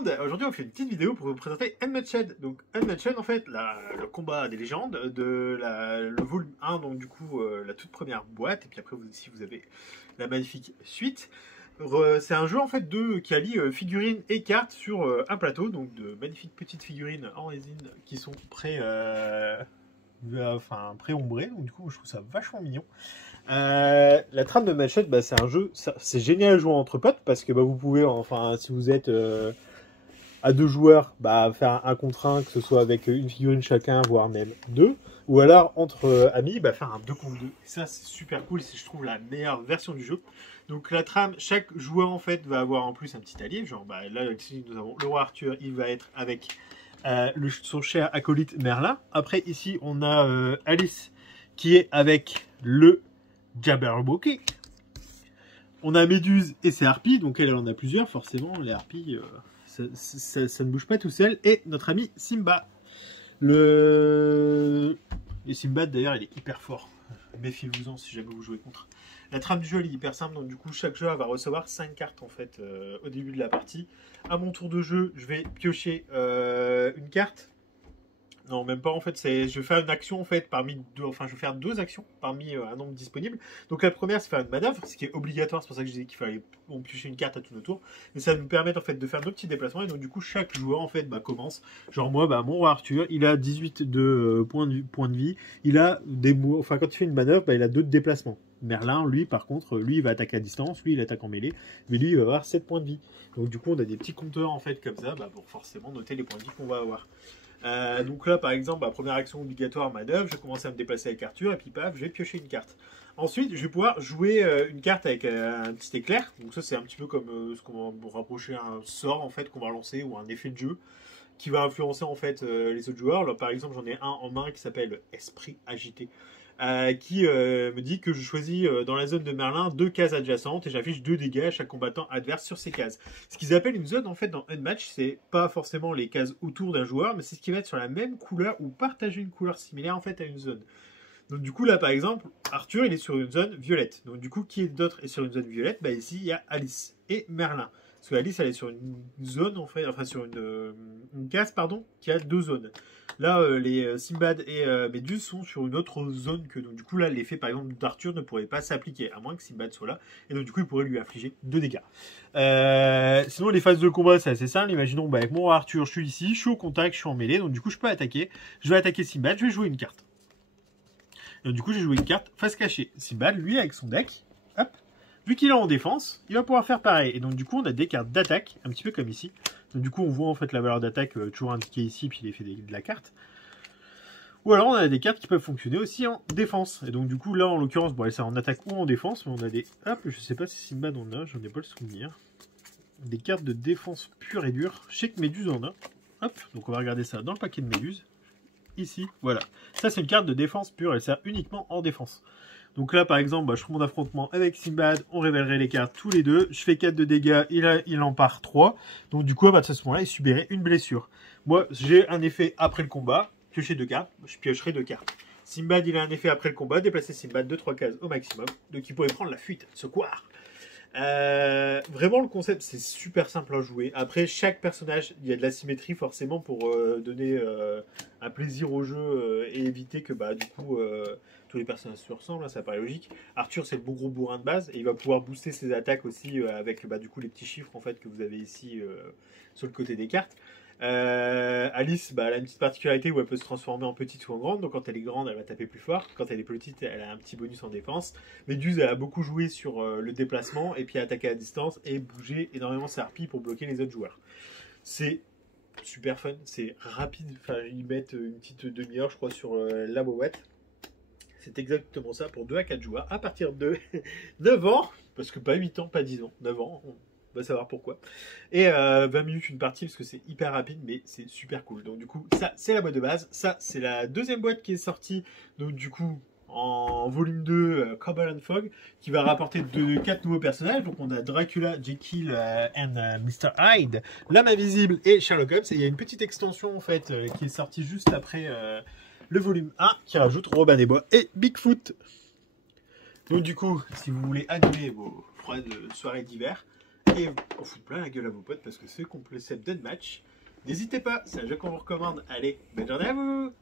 monde. Aujourd'hui, on fait une petite vidéo pour vous présenter Unmatched. Donc, Unmatched, en fait, le combat des légendes de le volume 1, donc du coup, la toute première boîte. Et puis après, ici, vous avez la magnifique suite. C'est un jeu, en fait, qui allie figurines et cartes sur un plateau. Donc, de magnifiques petites figurines en résine qui sont pré-ombrées. Donc, du coup, je trouve ça vachement mignon. La trame de Unmatched, c'est un jeu, c'est génial à jouer entre potes parce que vous pouvez, si vous êtes à 2 joueurs, faire un contre 1, que ce soit avec une figurine chacun, voire même 2, ou alors entre amis, faire un 2 contre 2. Et ça, c'est super cool, c'est je trouve la meilleure version du jeu. Donc la trame, chaque joueur en fait va avoir en plus un petit allié, genre là ici nous avons le roi Arthur, il va être avec son cher acolyte Merlin. Après ici on a Alice qui est avec le Jabberwocky. On a Méduse et ses harpies, donc elle en a plusieurs, forcément, les harpies, ça ne bouge pas tout seul. Et notre ami Simba. Et Simba, d'ailleurs, il est hyper fort. Méfiez-vous-en si jamais vous jouez contre. La trame du jeu, elle est hyper simple, donc du coup, chaque joueur va recevoir 5 cartes, en fait, au début de la partie. À mon tour de jeu, je vais piocher une carte. Non, même pas en fait, je vais faire une action en fait parmi deux, je vais faire 2 actions parmi un nombre disponible. Donc la première c'est faire une manœuvre, ce qui est obligatoire, c'est pour ça que je disais qu'il fallait piocher une carte à tous nos tours. Mais ça va nous permettre en fait de faire nos petits déplacements et donc du coup chaque joueur en fait commence. Genre moi, mon roi Arthur, il a 18 de points de vie, il a des mots, quand il fait une manœuvre, il a 2 de déplacement. Merlin, lui, par contre, lui, il va attaquer à distance, lui, il attaque en mêlée, mais lui, il va avoir 7 points de vie. Donc du coup, on a des petits compteurs en fait comme ça, pour forcément noter les points de vie qu'on va avoir. Donc là, par exemple, première action obligatoire, manœuvre, je vais commencer à me déplacer avec Arthur, et puis paf, je vais piocher une carte. Ensuite, je vais pouvoir jouer une carte avec un petit éclair. Donc ça, c'est un petit peu comme ce qu'on va rapprocher un sort, en fait, qu'on va lancer, ou un effet de jeu, qui va influencer, en fait, les autres joueurs. Alors, par exemple, j'en ai un en main qui s'appelle Esprit Agité. Qui me dit que je choisis dans la zone de Merlin 2 cases adjacentes et j'affiche 2 dégâts à chaque combattant adverse sur ces cases. Ce qu'ils appellent une zone en fait dans Unmatched, c'est pas forcément les cases autour d'un joueur, mais c'est ce qui va être sur la même couleur ou partager une couleur similaire en fait à une zone. Donc du coup là par exemple, Arthur il est sur une zone violette. Donc du coup qui d'autre est sur une zone violette? Ici il y a Alice et Merlin. Parce que Alice elle est sur une zone en fait, sur une case pardon, qui a 2 zones. Là, les Simbad et Méduse sont sur une autre zone que donc du coup là l'effet par exemple d'Arthur ne pourrait pas s'appliquer à moins que Simbad soit là et donc du coup il pourrait lui infliger 2 dégâts. Sinon les phases de combat c'est assez simple. Imaginons avec mon Arthur je suis ici, je suis au contact, je suis en mêlée donc du coup je peux attaquer. Je vais attaquer Simbad, je vais jouer une carte. Et donc du coup j'ai joué une carte face cachée. Simbad lui avec son deck, hop. Vu qu'il est en défense, il va pouvoir faire pareil. Et donc du coup, on a des cartes d'attaque, un petit peu comme ici. Donc du coup, on voit en fait la valeur d'attaque toujours indiquée ici, puis l'effet de la carte. Ou alors, on a des cartes qui peuvent fonctionner aussi en défense. Et donc du coup, là, en l'occurrence, c'est en attaque ou en défense, mais on a des... Hop, je sais pas si Simbad en a, j'en ai pas le souvenir. Des cartes de défense pure et dure. Je sais que Méduse en a. Hop, donc on va regarder ça dans le paquet de Méduse. Ici, voilà. Ça, c'est une carte de défense pure, elle sert uniquement en défense. Donc là, par exemple, je ferai mon affrontement avec Simbad, on révélerait les cartes tous les deux. Je fais 4 de dégâts, il en part 3. Donc du coup, à partir de ce moment-là, il subirait une blessure. Moi, j'ai un effet après le combat, piocher 2 cartes, je piocherai 2 cartes. Simbad, il a un effet après le combat, déplacer Simbad 2-3 cases au maximum, donc il pourrait prendre la fuite, se courir. Vraiment le concept c'est super simple à jouer. Après chaque personnage il y a de la symétrie forcément pour donner un plaisir au jeu et éviter que du coup tous les personnages se ressemblent, ça paraît logique. Arthur c'est le bon gros bourrin de base et il va pouvoir booster ses attaques aussi avec du coup les petits chiffres en fait que vous avez ici sur le côté des cartes. Alice, elle a une petite particularité où elle peut se transformer en petite ou en grande. Donc quand elle est grande, elle va taper plus fort. Quand elle est petite, elle a un petit bonus en défense. Méduse, elle a beaucoup joué sur le déplacement et puis attaquer à distance et bouger énormément ses harpies pour bloquer les autres joueurs. C'est super fun, c'est rapide. Ils mettent une petite demi-heure, je crois, sur la boîte. C'est exactement ça pour 2 à 4 joueurs à partir de 9 ans. Parce que pas 8 ans, pas 10 ans, 9 ans. On va savoir pourquoi. Et 20 minutes une partie parce que c'est hyper rapide mais c'est super cool. Donc du coup ça c'est la boîte de base. Ça c'est la deuxième boîte qui est sortie. Donc du coup en volume 2 Cobble and Fog qui va rapporter 4 nouveaux personnages. Donc on a Dracula, Jekyll and Mr. Hyde, l'homme invisible et Sherlock Holmes. Et il y a une petite extension en fait qui est sortie juste après le volume 1 qui rajoute Robin des Bois et Bigfoot. Donc du coup si vous voulez animer vos froides soirées d'hiver, et on fout plein la gueule à vos potes parce que c'est complet, c'est Deathmatch. N'hésitez pas, c'est un jeu qu'on vous recommande. Allez, bonne journée à vous!